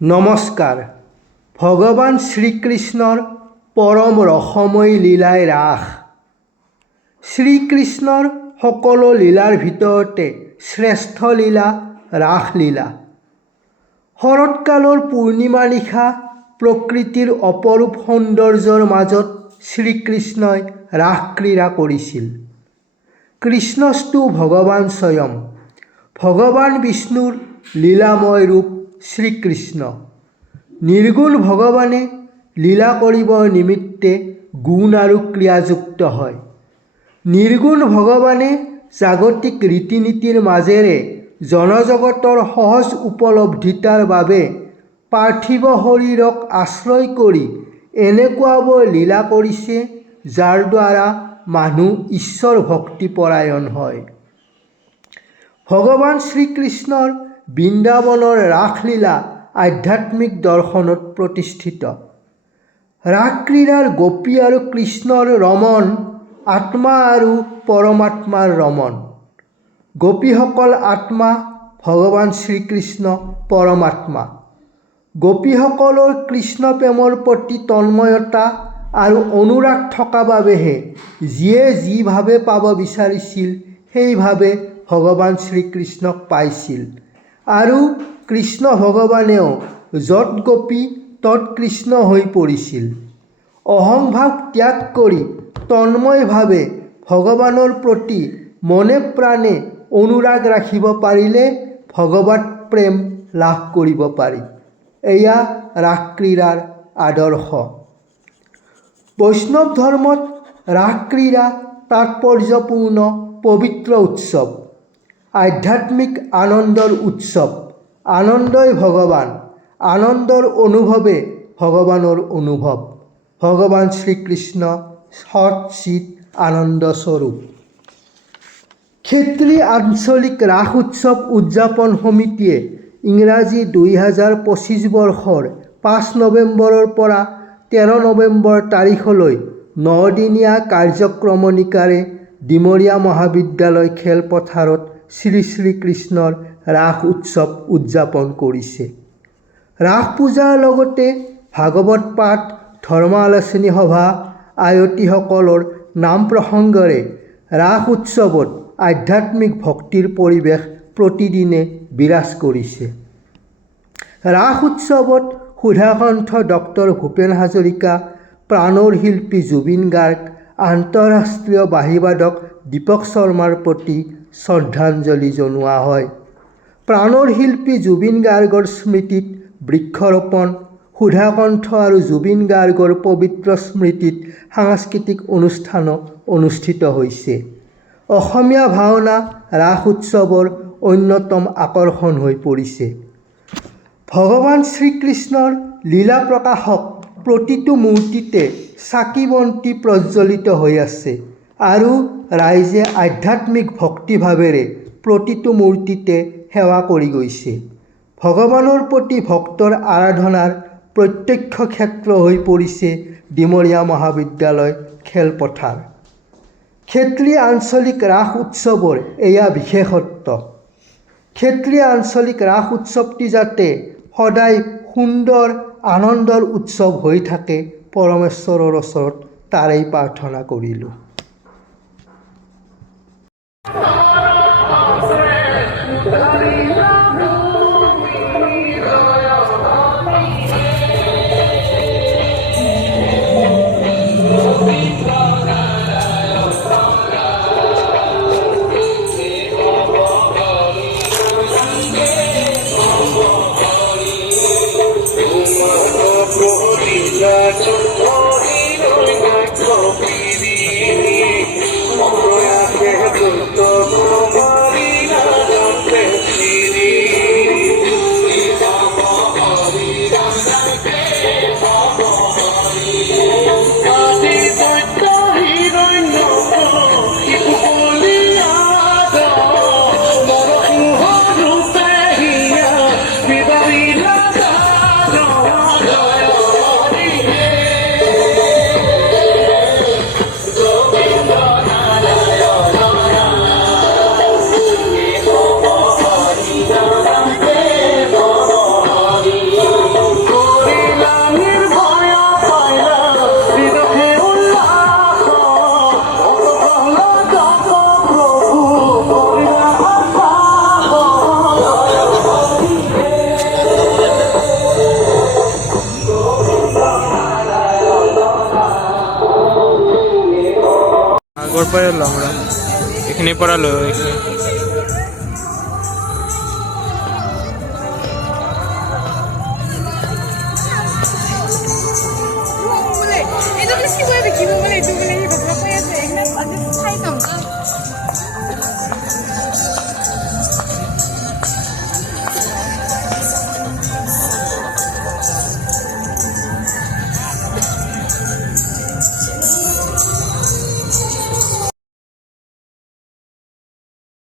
নমস্কাৰ। ভগৱান শ্ৰীকৃষ্ণৰ পৰম ৰসময়ী লীলাই ৰাস। শ্ৰীকৃষ্ণৰ সকলো লীলাৰ ভিতৰতে শ্ৰেষ্ঠ লীলা ৰাসলীলা। শৰৎকালৰ পূৰ্ণিমা নিশা প্ৰকৃতিৰ অপৰূপ সৌন্দৰ্যৰ মাজত শ্ৰীকৃষ্ণই ৰাসক্ৰীড়া কৰিছিল। কৃষ্ণস্তু ভগৱান স্বয়ং। ভগৱান বিষ্ণুৰ লীলাময় ৰূপ শ্ৰীকৃষ্ণ। নিৰ্গুণ ভগৱানে লীলা কৰিবৰ নিমিত্তে গুণ আৰু ক্ৰিয়াযুক্ত হয়। নিৰ্গুণ ভগৱানে জাগতিক ৰীতি নীতিৰ মাজেৰে জনজগতৰ সহজ উপলব্ধিতাৰ বাবে পাৰ্থিৱ শৰীৰক আশ্ৰয় কৰি এনেকুৱাবোৰ লীলা কৰিছে যাৰ দ্বাৰা মানুহ ঈশ্বৰ ভক্তিপৰায়ণ হয়। ভগৱান শ্ৰীকৃষ্ণৰ বৃন্দাবনৰ ৰাসলীলা আধ্যাত্মিক দৰ্শনত প্ৰতিষ্ঠিত। ৰাসক্ৰীড়াৰ গোপী আৰু কৃষ্ণৰ ৰমণ আত্মা আৰু পৰমাত্মাৰ ৰমণ। গোপীসকল আত্মা, ভগৱান শ্ৰীকৃষ্ণ পৰমাত্মা। গোপীসকলৰ কৃষ্ণ প্ৰেমৰ প্ৰতি তন্ময়তা আৰু অনুৰাগ থকা বাবেহে যিয়ে যিভাৱে পাব বিচাৰিছিল সেইভাৱে ভগৱান শ্ৰীকৃষ্ণক পাইছিল আৰু কৃষ্ণ ভগৱানেও য'ত গোপী তত কৃষ্ণ হৈ পৰিছিল। অহংভাৱ ত্যাগ কৰি তন্ময়ভাৱে ভগৱানৰ প্ৰতি মনে প্ৰাণে অনুৰাগ ৰাখিব পাৰিলে ভগৱত প্ৰেম লাভ কৰিব পাৰি। এয়া ৰাসক্ৰীড়াৰ আদৰ্শ। বৈষ্ণৱ ধৰ্মত ৰাসক্ৰীড়া তাৎপৰ্যপূৰ্ণ পবিত্ৰ উৎসৱ, আধ্যাত্মিক আনন্দৰ উৎসৱ। আনন্দই ভগৱান, আনন্দৰ অনুভৱে ভগৱানৰ অনুভৱ। ভগৱান শ্ৰীকৃষ্ণ সৎ চিৎ আনন্দস্বৰূপ। ক্ষেত্ৰী আঞ্চলিক ৰাস উৎসৱ উদযাপন সমিতিয়ে ইংৰাজী 2025 বৰ্ষৰ 5 নৱেম্বৰৰ পৰা 13 নৱেম্বৰ তাৰিখলৈ 9দিনীয়া কাৰ্যক্ৰমণিকাৰে ডিমৰীয়া মহাবিদ্যালয় খেলপথাৰত শ্ৰী শ্ৰীকৃষ্ণৰ ৰাস উৎসৱ উদযাপন কৰিছে। ৰাস পূজাৰ লগতে ভাগৱত পাঠ, ধৰ্ম আলোচনী সভা, আয়তীসকলৰ নাম প্ৰসংগৰে ৰাস উৎসৱত আধ্যাত্মিক ভক্তিৰ পৰিৱেশ প্ৰতিদিনে বিৰাজ কৰিছে। ৰাস উৎসৱত সুধাকণ্ঠ ডক্টৰ ভূপেন হাজৰিকা, প্ৰাণৰ শিল্পী জুবিন গাৰ্গ, আন্তঃৰাষ্ট্ৰীয় বাঁহীবাদক দীপক শৰ্মাৰ প্ৰতি শ্ৰদ্ধাঞ্জলি জনোৱা হয়। প্ৰাণৰ শিল্পী জুবিন গাৰ্গৰ স্মৃতিত বৃক্ষৰোপণ, সুধাকণ্ঠ আৰু জুবিন গাৰ্গৰ পবিত্ৰ স্মৃতিত সাংস্কৃতিক অনুষ্ঠানো অনুষ্ঠিত হৈছে। অসমীয়া ভাওনা ৰাস উৎসৱৰ অন্যতম আকৰ্ষণ হৈ পৰিছে। ভগৱান শ্ৰীকৃষ্ণৰ লীলা প্ৰকাশক প্ৰতিটো মূৰ্তিতে চাকি বন্তি প্ৰজ্বলিত হৈ আছে আৰু ৰাইজে আধ্যাত্মিক ভক্তিভাৱেৰে প্ৰতিটো মূৰ্তিতে সেৱা কৰি গৈছে। ভগৱানৰ প্ৰতি ভক্তৰ আৰাধনাৰ প্ৰত্যক্ষ ক্ষেত্ৰ হৈ পৰিছে ডিমৰীয়া মহাবিদ্যালয় খেলপথাৰ। ক্ষেত্ৰী আঞ্চলিক ৰাস উৎসৱৰ এয়া বিশেষত্ব। ক্ষেত্ৰী আঞ্চলিক ৰাস উৎসৱটি যাতে সদায় সুন্দৰ আনন্দৰ উৎসৱ হৈ থাকে, পৰমেশ্বৰৰ ওচৰত তাৰেই প্ৰাৰ্থনা কৰিলোঁ। ক'ৰ পৰা ল'ম ৰ এইখিনিৰ পৰা লৈ এইখিনি